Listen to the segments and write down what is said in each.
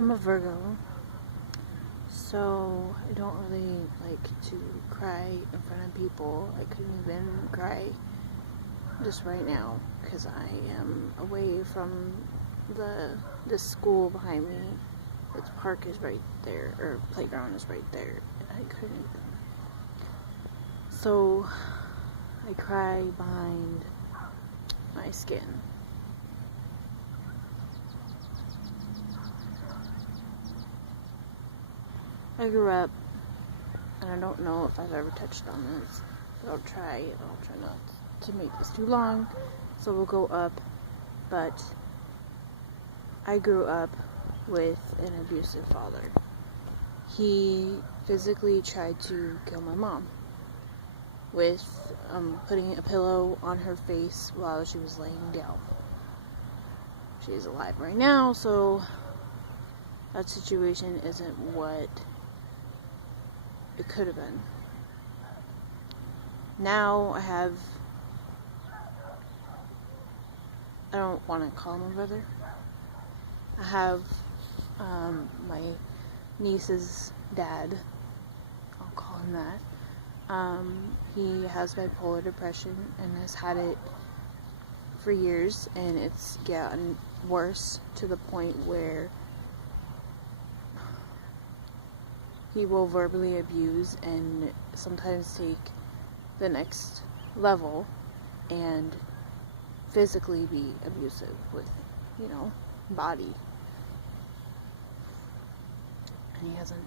I'm a Virgo, so I don't really like to cry in front of people. I couldn't even cry just right now because I am away from the school behind me. Its park is right there, or playground is right there, and I couldn't even. So I cry behind my skin. I grew up, and I don't know if I've ever touched on this, but I'll try not to make this too long, so we'll go up. But I grew up with an abusive father. He physically tried to kill my mom with putting a pillow on her face while she was laying down. She's alive right now, so that situation isn't what it could have been. Now I don't want to call him a brother. I have my niece's dad. I'll call him that. He has bipolar depression and has had it for years, and it's gotten worse to the point where he will verbally abuse and sometimes take the next level and physically be abusive with, body. And he hasn't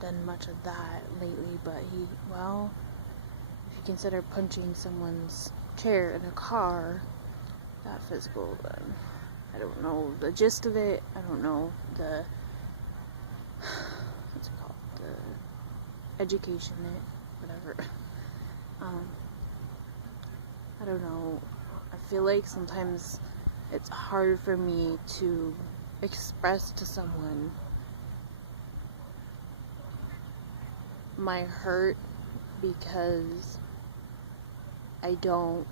done much of that lately, but if you consider punching someone's chair in a car that physical, then I don't know the gist of it. I don't know what's it called, the education, whatever. I don't know. I feel like sometimes it's hard for me to express to someone my hurt because I don't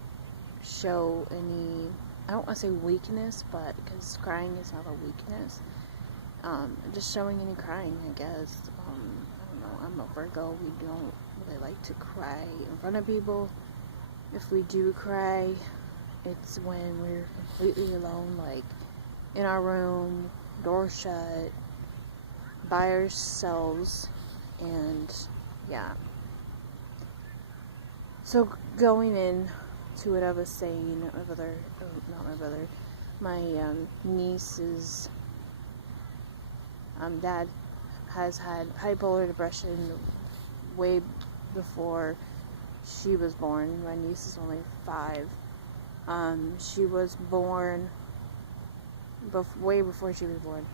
show any, I don't want to say weakness, but because crying is not a weakness. Just showing any crying, I guess. I don't know, I'm a Virgo. We don't really like to cry in front of people. If we do cry, it's when we're completely alone, like in our room, door shut, by ourselves, and yeah. So going in to what I was saying, my niece's dad has had bipolar depression way before she was born. My niece is only 5. She was born way before she was born,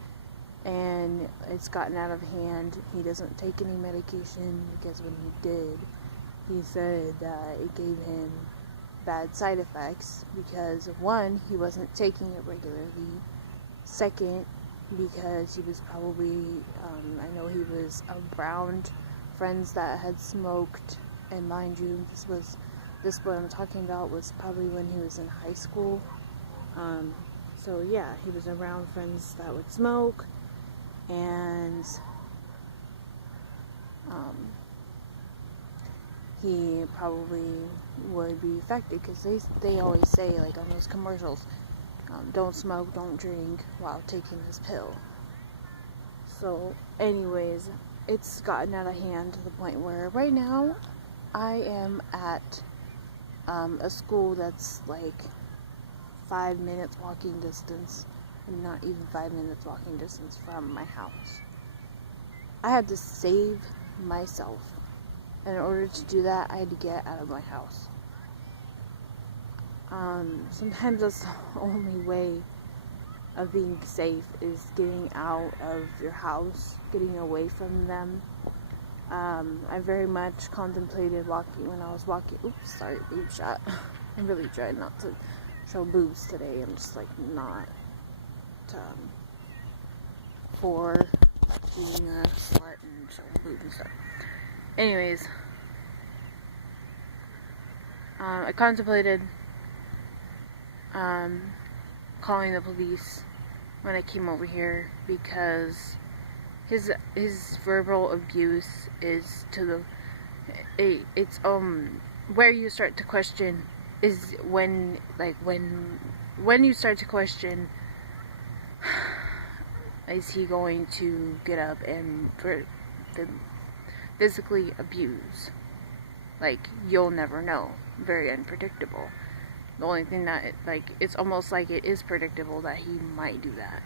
and it's gotten out of hand. He doesn't take any medication because when he did, he said that it gave him bad side effects because, one, he wasn't taking it regularly. Second, because he was probably, I know he was around friends that had smoked, and mind you, what I'm talking about was probably when he was in high school. So yeah, he was around friends that would smoke, and he probably would be affected because they always say, like on those commercials, don't smoke, don't drink while taking this pill. So anyways, it's gotten out of hand to the point where right now I am at a school that's like 5 minutes walking distance, and not even 5 minutes walking distance from my house. I had to save myself. And in order to do that, I had to get out of my house. Sometimes that's the only way of being safe, is getting out of your house, getting away from them. I very much contemplated walking when I was walking. Oops, sorry, boob shot. I'm really trying not to show boobs today. I'm just like not for being a slut and showing boobs and stuff. Anyways, I contemplated calling the police when I came over here, because his verbal abuse is to the it's where you start to question is when you start to question, is he going to get up and physically abuse? Like, you'll never know. Very unpredictable. The only thing that, like, it's almost like it is predictable that he might do that,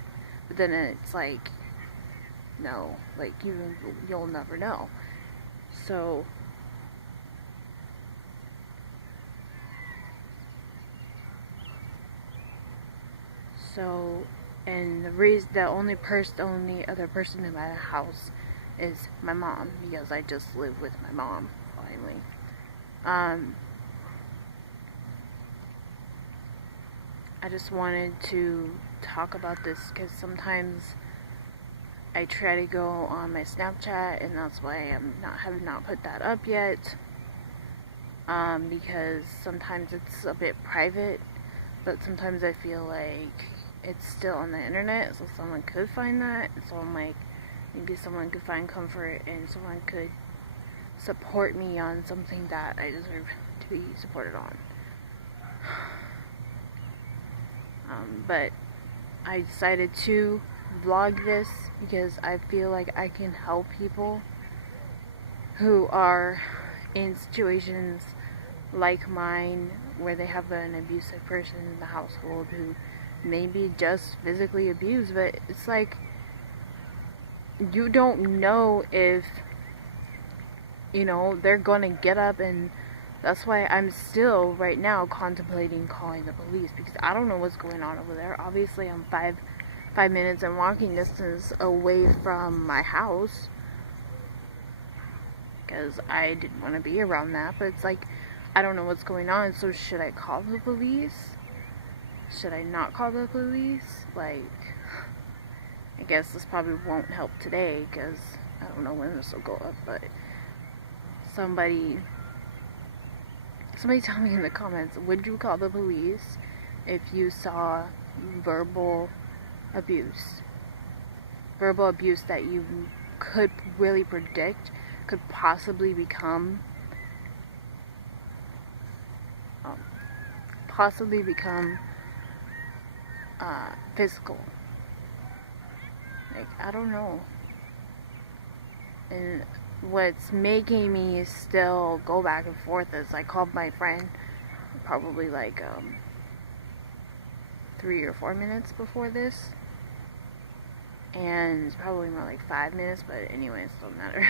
but then it's like, no, like, you'll never know. So and the only other person in my house is my mom, because I just live with my mom finally. I just wanted to talk about this because sometimes I try to go on my Snapchat, and that's why have not put that up yet. Because sometimes it's a bit private, but sometimes I feel like it's still on the internet, so someone could find that. So I'm like, maybe someone could find comfort, and someone could support me on something that I deserve to be supported on. But I decided to vlog this because I feel like I can help people who are in situations like mine, where they have an abusive person in the household who may be just physically abused, but it's like, you don't know if, they're gonna get up, and that's why I'm still right now contemplating calling the police, because I don't know what's going on over there. Obviously I'm five minutes in walking distance away from my house, because I didn't want to be around that, but it's like, I don't know what's going on. So should I call the police? Should I not call the police? Like, I guess this probably won't help today, because I don't know when this will go up, but somebody tell me in the comments, would you call the police if you saw verbal abuse that you could really predict could possibly become physical? Like, I don't know. And what's making me still go back and forth is I called my friend probably like 3 or 4 minutes before this, and it's probably more like 5 minutes, but anyways, doesn't matter.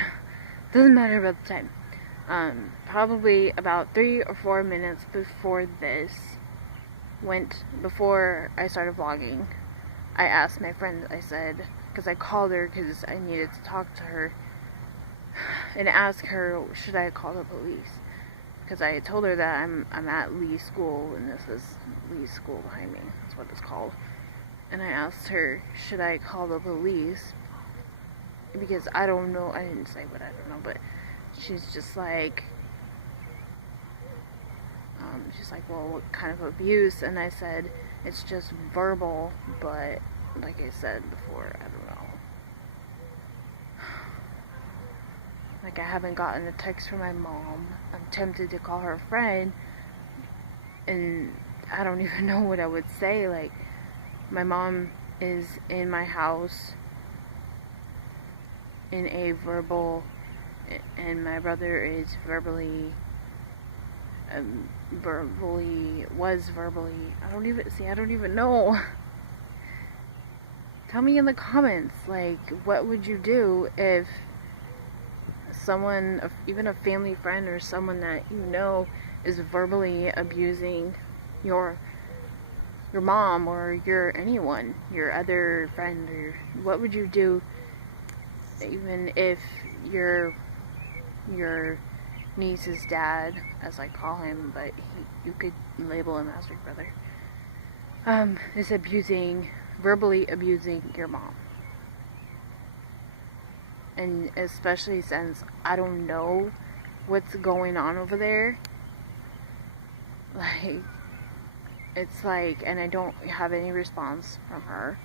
Doesn't matter about the time. Probably about 3 or 4 minutes before before I started vlogging, I asked my friend, I said, because I called her because I needed to talk to her and ask her, should I call the police? Because I had told her that I'm at Lee's school, and this is Lee's school behind me. That's what it's called. And I asked her, should I call the police? Because I don't know. I didn't say what I don't know, but she's just like, well, what kind of abuse? And I said, it's just verbal, but like I said before, I don't know. Like, I haven't gotten a text from my mom. I'm tempted to call her friend, and I don't even know what I would say. Like, my mom is in my house in a verbal, and my brother is verbally, I don't even know. Tell me in the comments, like, what would you do if someone, even a family friend or someone that you know, is verbally abusing your mom or your other friend, or what would you do? Even if your niece's dad, as I call him, but you could label him as your brother, is verbally abusing your mom. And especially since I don't know what's going on over there. Like, it's like, and I don't have any response from her.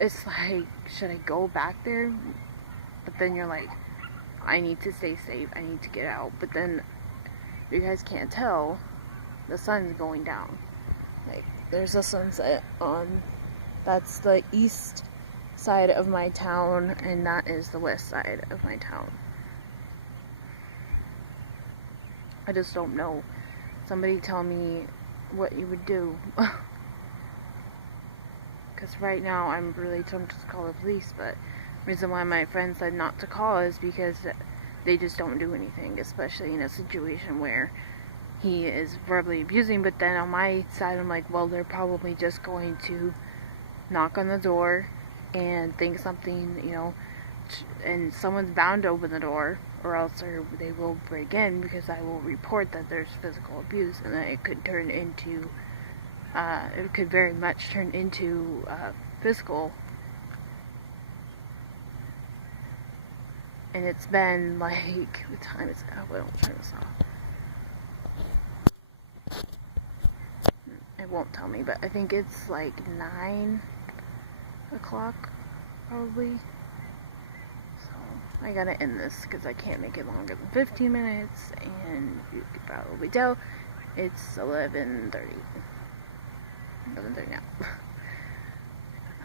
it's like, should I go back there? But then you're like, I need to stay safe, I need to get out. But then, you guys can't tell, the sun's going down. Like, there's a sunset on, that's the east side of my town, and that is the west side of my town. I just don't know. Somebody tell me what you would do. Because right now I'm really tempted to call the police, but the reason why my friend said not to call is because they just don't do anything, especially in a situation where he is verbally abusing. But then on my side, I'm like, well, they're probably just going to knock on the door and think something, you know, and someone's bound to open the door, or else they will break in, because I will report that there's physical abuse, and then it could turn into, it could very much turn into physical. And it's been like, what time is it? Oh, I won't turn this off. It won't tell me, but I think it's like 9 o'clock, probably. I gotta end this because I can't make it longer than 15 minutes, and you could probably tell it's 11:30 now.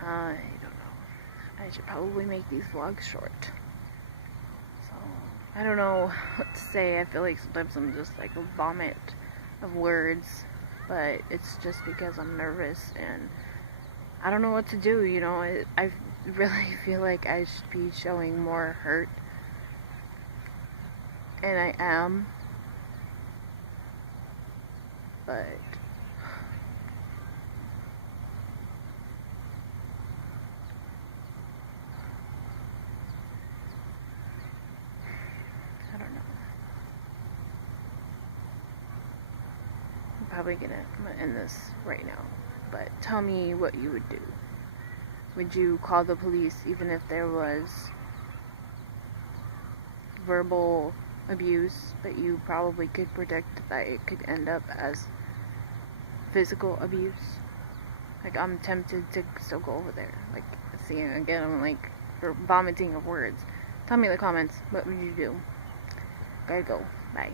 I don't know. I should probably make these vlogs short. So, I don't know what to say. I feel like sometimes I'm just like a vomit of words, but it's just because I'm nervous and I don't know what to do, you know. I really feel like I should be showing more hurt, and I am, but I don't know. I'm probably I'm gonna end this right now, but tell me what you would do. Would you call the police even if there was verbal abuse, but you probably could predict that it could end up as physical abuse? Like, I'm tempted to still go over there. Like, see, again, I'm like, for vomiting of words. Tell me in the comments, what would you do? Gotta go. Bye.